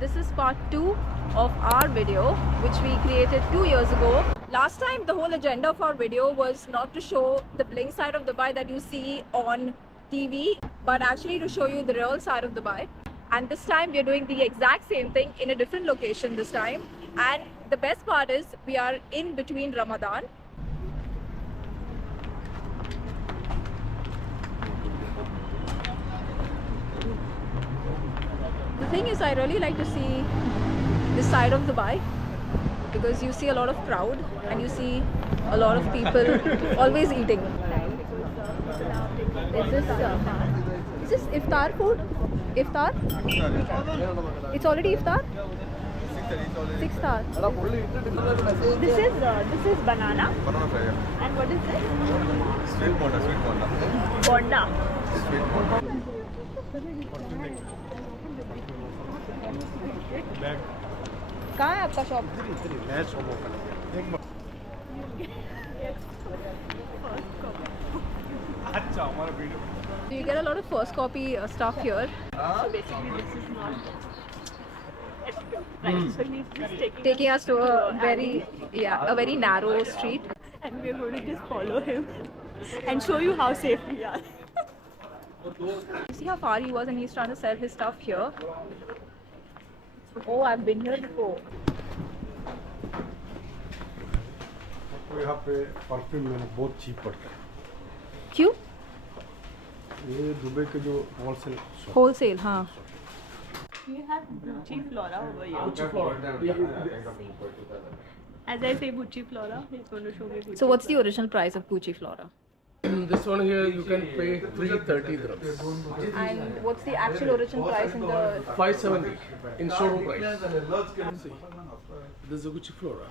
This is part 2 of our video which we created 2 years ago. Last time the whole agenda of our video was not to show the bling side of Dubai that you see on TV, but actually to show you the real side of Dubai. And this time we are doing the exact same thing in a different location this time. And the best part is we are in between Ramadan. The thing is, I really like to see this side of Dubai because you see a lot of crowd and you see a lot of people always eating. Is this iftar food? Iftar? It's already iftar? 6 star. This is banana. Banana fry, yeah. And what is this? Sweet bonda. Bonda. Sweet bonda. कहाँ है आपका shop? Do you get a lot of first copy stuff here? So basically this is not right, so he's Taking us to a very narrow street. and we're going to just follow him and show you how safe we are. You see how far he was and he's trying to sell his stuff here. Oh, I've been here before. तो यहाँ पे perfume मैंने बहुत cheap पड़ता है क्यों? ये Dubai के जो होलसेल Wholesale, हाँ. We have Gucci Flora over here. As I say Gucci Flora, he's going to show me Gucci. So what's the original price of Gucci Flora? This one here you can pay 330 dirhams. And what's the actual original price in the... 570 in showroom price. See, this is a Gucci Flora.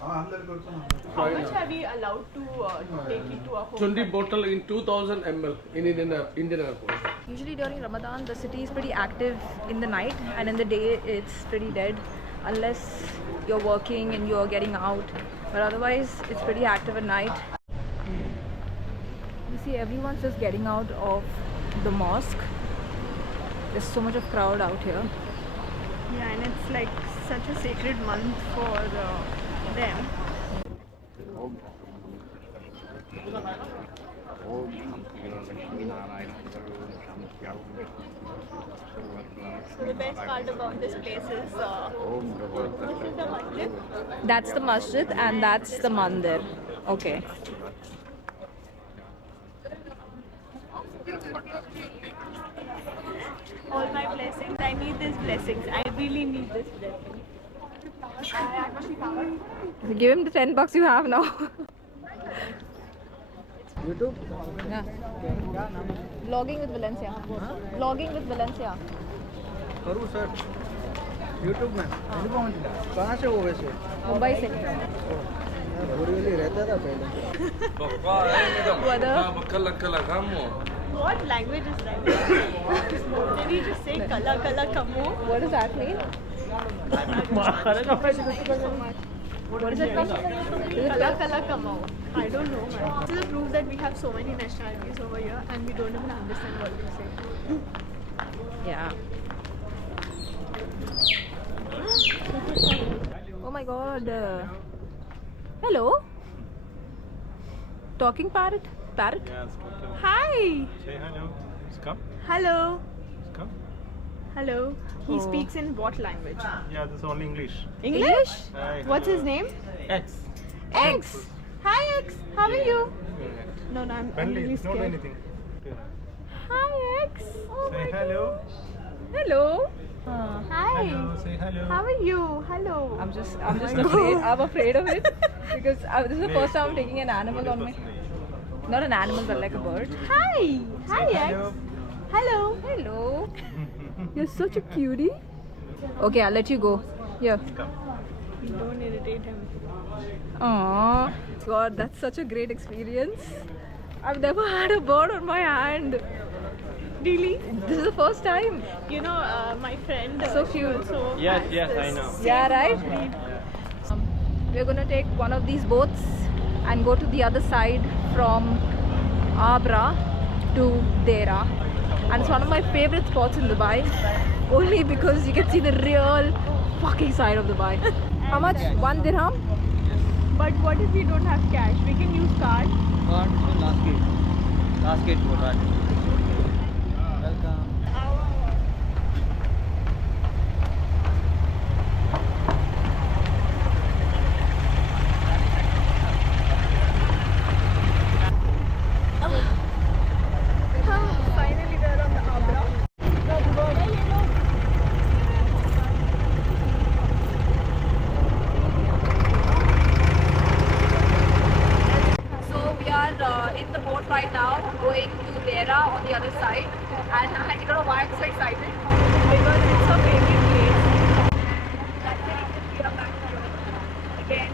How much are we allowed to take it to a home? 20 bottle in 2000 ml in Indian airport. Usually during Ramadan, the city is pretty active in the night, and in the day it's pretty dead unless you're working and you're getting out. But otherwise, it's pretty active at night. You see, everyone's just getting out of the mosque. There's so much of crowd out here. Yeah, and it's like such a sacred month for them. So the best part about this place is this is the masjid. That's the masjid and that's the mandir. Okay. All my blessings. I need these blessings. I really need this blessing. Give him the $10 you have now. YouTube? Yeah. Vlogging with Valencia. Vlogging with Valencia. करूँ sir YouTube में कहाँ से हो वैसे Mumbai से. बोरीवली रहता था पहले Whether... What language is that? Did he just say kala kala kamu? What does that mean? What is it? Kala kala kamau. I don't know, man. This is a proof that we have so many nationalities over here and we don't even understand what they say. Yeah. Oh my god. Hello. Talking parrot? Parrot? Yes, Hi. say hello. Come. Hello. Come. Hello. He Oh. speaks in what language? Yeah, this is only English. English? Hi. What's his name? X. X. Hi X. How are you? No, I'm Friendly, really not scared. anything. Hi X. Oh Say my hello. Hello. Hi. Hello, say hello. How are you? Hello. I'm just afraid. I'm afraid of it because this is the first time I'm taking an animal on me. Not an animal, but like a bird. Hi. Hi X. hello. Hello. Hello. You're such a cutie. Okay, I'll let you go. Here. Don't irritate him. Aww. God, that's such a great experience. I've never had a bird on my hand. Really? This is the first time. You know, my friend. So she cute. also Yes, has yes, this I know. same Yeah, right? breed. We're gonna take one of these boats and go to the other side from Abra to Dera, and it's one of my favorite spots in Dubai. only because you can see the real fucking side of Dubai. How much? 1 dirham? But what if we don't have cash? We can use card. Card, last gate. Last gate for that. Welcome. Finally there on the Abra. So we are in the boat right now, going to Dera on the other side, and I don't know why I'm so excited because it's a favorite place. That's the reason we are back here again.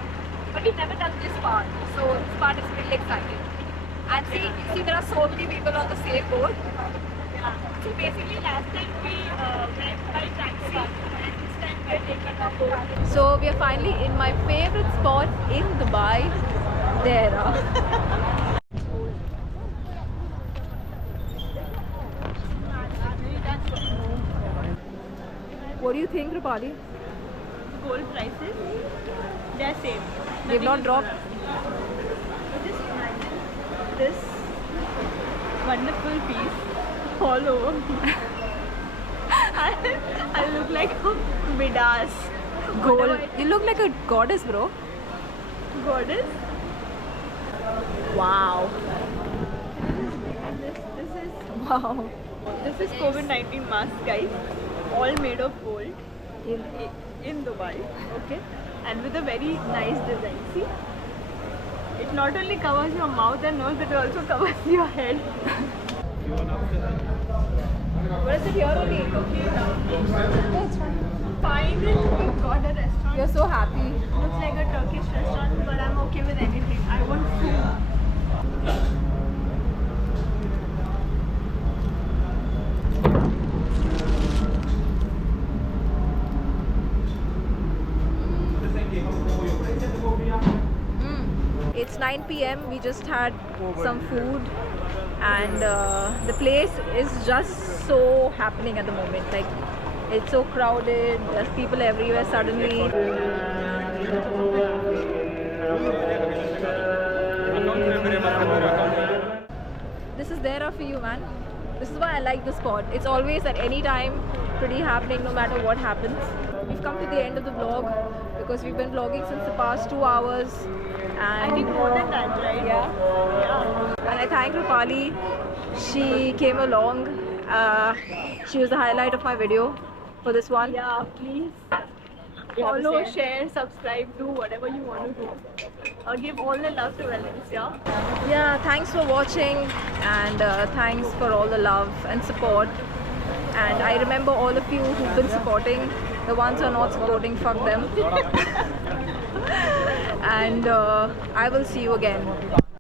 But we've never done this part, so this part is really exciting. And see, there are so many people on the same boat. So basically last time we went by taxi and this time we are taking a boat. So we are finally in my favorite spot in Dubai, Dera. What do you think, Rupali? Gold prices, they are same. They've not dropped. But just imagine this wonderful piece all over me. I look like a Midas. Gold. You look like a goddess, bro. Goddess. Wow. This is Wow. this is COVID-19 mask, guys. All made of gold in Dubai. Okay, and with a very nice design. See, it not only covers your mouth and nose, it also covers your head. What is it here only? Finally, we got a restaurant. You're so happy. Looks like a Turkish restaurant, but I'm okay with anything. I want food. It's 9 p.m. We just had some food, and the place is just so happening at the moment. Like, it's so crowded. There's people everywhere suddenly. This is Dera for you, man. This is why I like the spot. It's always at any time pretty happening, no matter what happens. We've come to the end of the vlog because we've been vlogging since the past 2 hours. And I think more than that, right? Yeah. And I thank Rupali. She came along. She was the highlight of my video for this one. Yeah, please You have to follow, say. share, subscribe, do whatever you want to do. Give all the love to Valencia. Yeah, thanks for watching, and thanks for all the love and support. And I remember all of you who've been supporting. The ones who are not supporting, fuck them. And I will see you again.